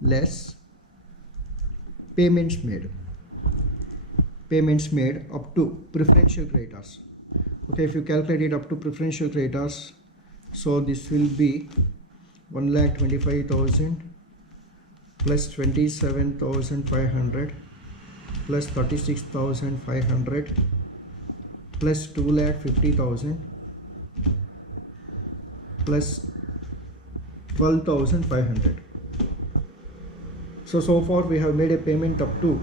less payments made. Payments made up to preferential creditors. Okay, if you calculate it up to preferential creditors, so this will be 1,25,000 plus 27,500 plus 36,500 plus 2,50,000 plus 12,500. So far we have made a payment up to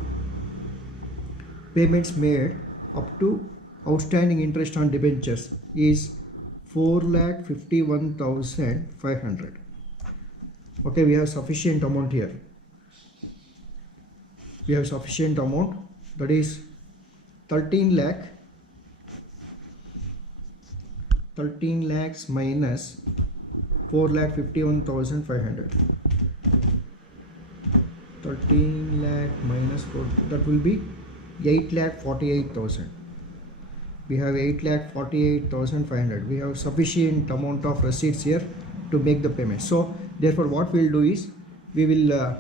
payments made up to outstanding interest on debentures is 4,51,500. Okay, we have sufficient amount here. We have sufficient amount, that is 13 lakhs minus 4,51,500. 13 lakh minus 4, that will be 8,48,000. We have 8,48,500. We have sufficient amount of receipts here to make the payment. So therefore what we will do is we will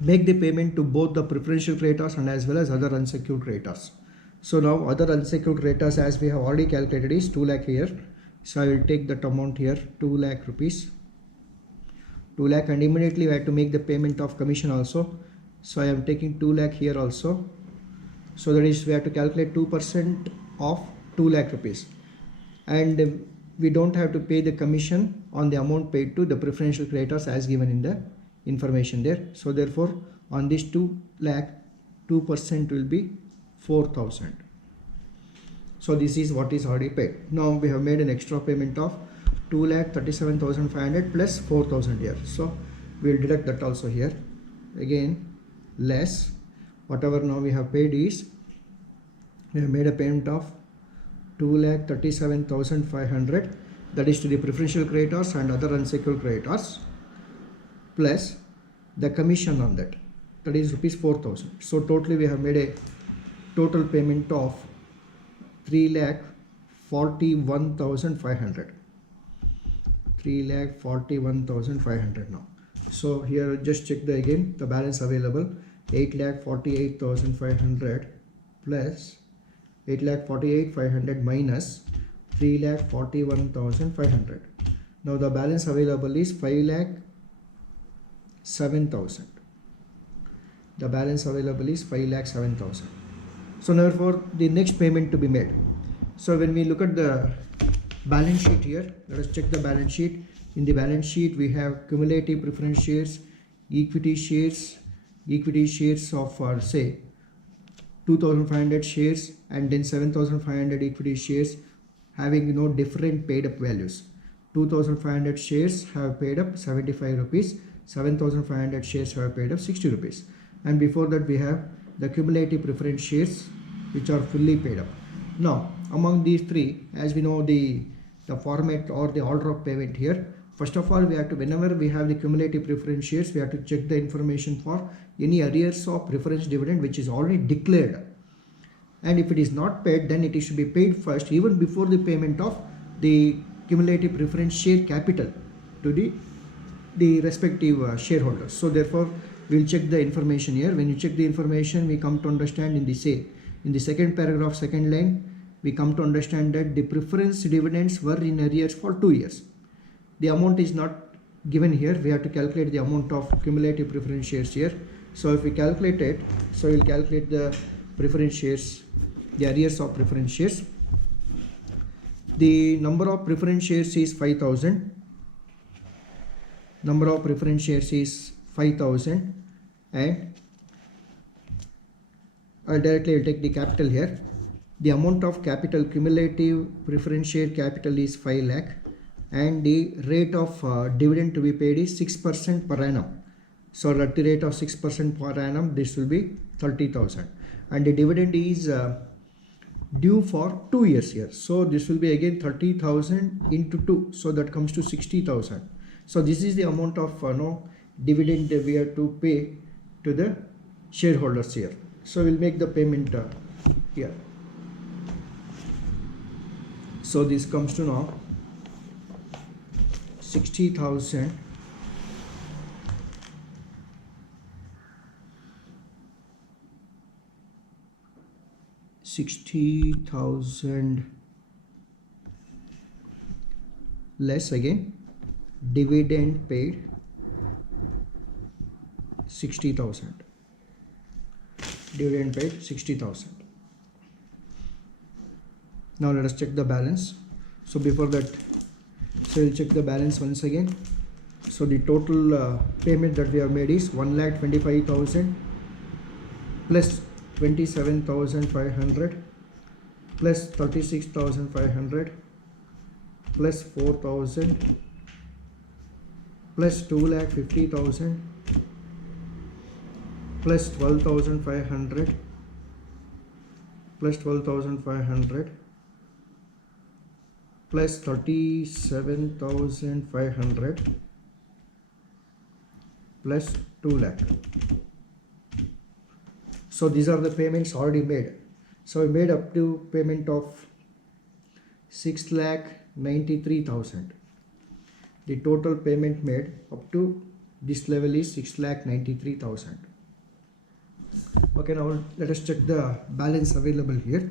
make the payment to both the preferential creditors and as well as other unsecured creditors. So now other unsecured creditors, as we have already calculated, is 2 lakh here. So I will take that amount here, 2 lakh rupees, 2 lakh, and immediately we have to make the payment of commission also. So I am taking 2 lakh here also. So that is, we have to calculate 2% of 2 lakh rupees, and we don't have to pay the commission on the amount paid to the preferential creditors as given in the information there. So therefore on this 2 lakh, 2% will be 4,000. So this is what is already paid. Now we have made an extra payment of 2,37,500 plus 4,000 here. So we will deduct that also here. Again, less whatever now we have paid is, we have made a payment of 2,37,500, that is to the preferential creditors and other unsecured creditors, plus the commission on that, that is rupees 4,000. So totally we have made a total payment of 3,41,500. 3,41,500 now. So here just check again the balance available, 8,48,500 plus 8,48,500 minus 3,41,500. Now the balance available is 5,07,000. The balance available is 5,07,000. So therefore the next payment to be made. So when we look at the balance sheet here, let us check the balance sheet. In the balance sheet we have cumulative preference shares, equity shares of say 2,500 shares, and then 7,500 equity shares having different paid up values. 2,500 shares have paid up 75 rupees, 7,500 shares have paid up 60 rupees, and before that we have the cumulative preference shares which are fully paid up. Now among these three, as we know the format or the order of payment here, first of all we have to, whenever we have the cumulative preference shares, we have to check the information for any arrears of preference dividend which is already declared, and if it is not paid, then it is to be paid first, even before the payment of the cumulative preference share capital to the respective shareholders. So therefore we will check the information here. When you check the information, we come to understand in the second paragraph, second line, we come to understand that the preference dividends were in arrears for 2 years. The amount is not given here. We have to calculate the amount of cumulative preference shares here. So if we calculate it, so we will calculate the preference shares, the arrears of preference shares. The number of preference shares is 5,000. Number of preference shares is 5,000, and directly will take the capital here. The amount of capital, cumulative preference share capital is 5 lakh, and the rate of dividend to be paid is 6% per annum. So at the rate of 6% per annum, this will be 30,000, and the dividend is due for 2 years here. So this will be again 30,000 into 2, so that comes to 60,000. So this is the amount of dividend that we have to pay to the shareholders here. So we'll make the payment here. So this comes to now 60,000 60,000 less again dividend paid 60,000. Dividend paid 60,000. Now let us check the balance. So before that, so we'll check the balance once again. So the total payment that we have made is 1,25,000 plus 27,500 plus 36,500 plus 4,000 plus 2,50,000 plus 12,500 plus 12,500 plus 37,500 plus 2 lakh. So these are the payments already made. So we made up to payment of 6,93,000. The total payment made up to this level is 6,93,000. Okay, now let us check the balance available here.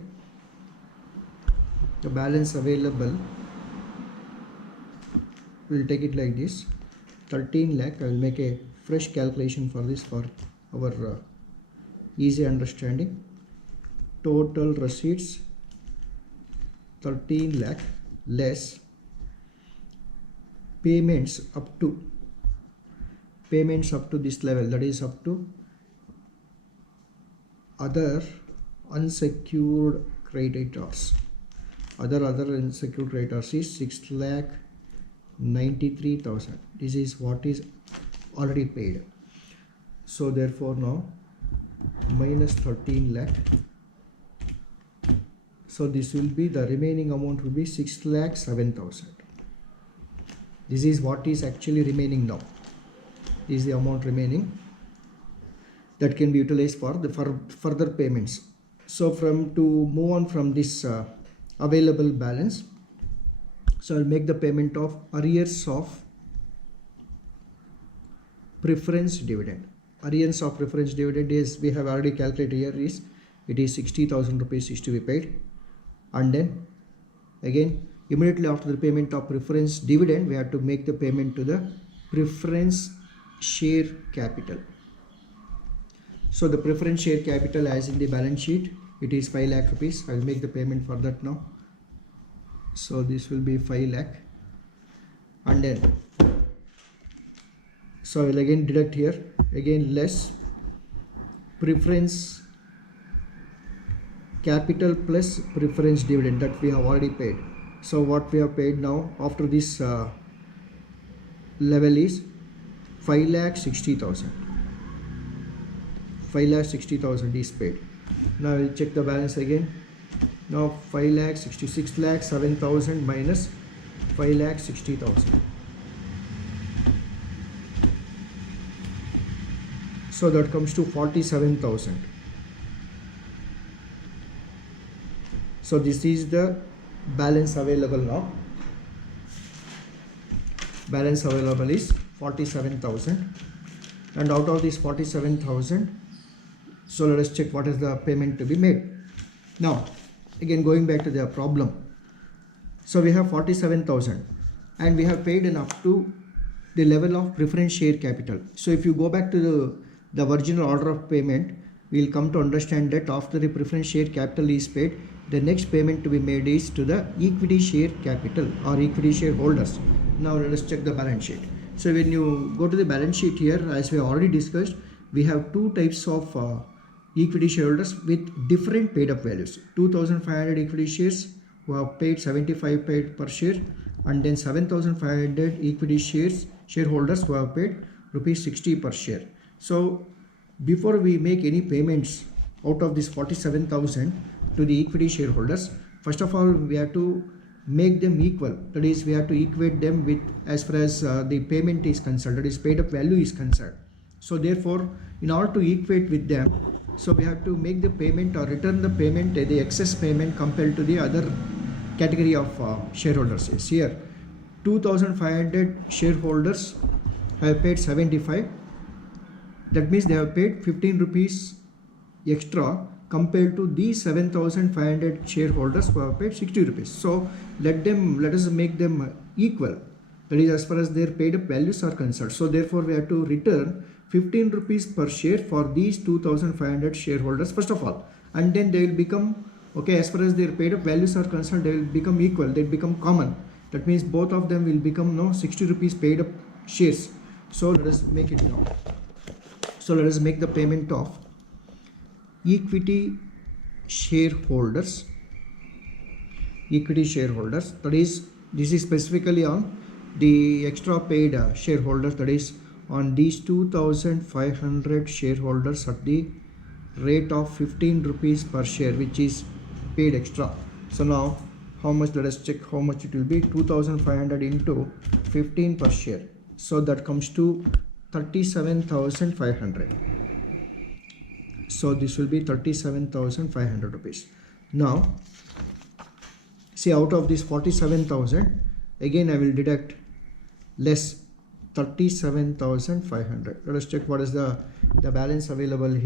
The balance available, we'll take it like this: 13 lakh. I will make a fresh calculation for this for our easy understanding. Total receipts 13 lakh less payments up to this level, that is up to other unsecured creditors. Other unsecured creditors is 6,93,000. This is what is already paid. So therefore now minus 13 lakh. So this will be, the remaining amount will be 6,07,000. This is what is actually remaining now. This is the amount remaining that can be utilized for the further payments. So to move on from this available balance, so I'll make the payment of arrears of preference dividend. Arrears of preference dividend is, we have already calculated here, is it is 60,000 rupees is to be paid, and then again immediately after the payment of preference dividend we have to make the payment to the preference share capital. So the preference share capital, as in the balance sheet, it is 5 lakh rupees. I will make the payment for that now. So this will be 5 lakh, and then so I will again deduct here, again less preference capital plus preference dividend that we have already paid. So what we have paid now after this level is 5,60,000. 5,60,000 is paid. Now we'll check the balance again. Now 5,66,07,000 minus 5,60,000. So that comes to 47,000. So this is the balance available now. Balance available is 47,000, and out of this 47,000, so let us check what is the payment to be made. Now again going back to the problem, so we have 47,000 and we have paid enough to the level of preference share capital. So if you go back to the original order of payment, we will come to understand that after the preference share capital is paid, the next payment to be made is to the equity share capital or equity shareholders. Now let us check the balance sheet. So when you go to the balance sheet here, as we already discussed, we have two types of equity shareholders with different paid up values. 2,500 equity shares who have paid 75 paid per share, and then 7,500 equity shareholders who have paid rupees 60 per share. So before we make any payments out of this 47,000 to the equity shareholders, first of all we have to make them equal. That is, we have to equate them with, as far as the payment is concerned, that is paid up value is concerned. So therefore, in order to equate with them, so we have to make the payment or return the payment, the excess payment compared to the other category of shareholders. Is here 2,500 shareholders have paid 75. That means they have paid 15 rupees extra compared to these 7,500 shareholders who have paid 60 rupees. So let us make them equal. That is as far as their paid up values are concerned. So therefore we have to return 15 rupees per share for these 2,500 shareholders first of all, and then they will become, okay, as far as their paid up values are concerned, they will become equal, they will become common. That means both of them will become 60 rupees paid up shares. So let us make it now. So let us make the payment of equity shareholders. That is, this is specifically on the extra paid shareholders, that is on these 2,500 shareholders at the rate of 15 rupees per share, which is paid extra. So now how much, let us check how much it will be. 2,500 into 15 per share, so that comes to 37,500. So this will be 37,500 rupees. Now see, out of this 47,000, again I will deduct less 37,500. Let us check what is the balance available here.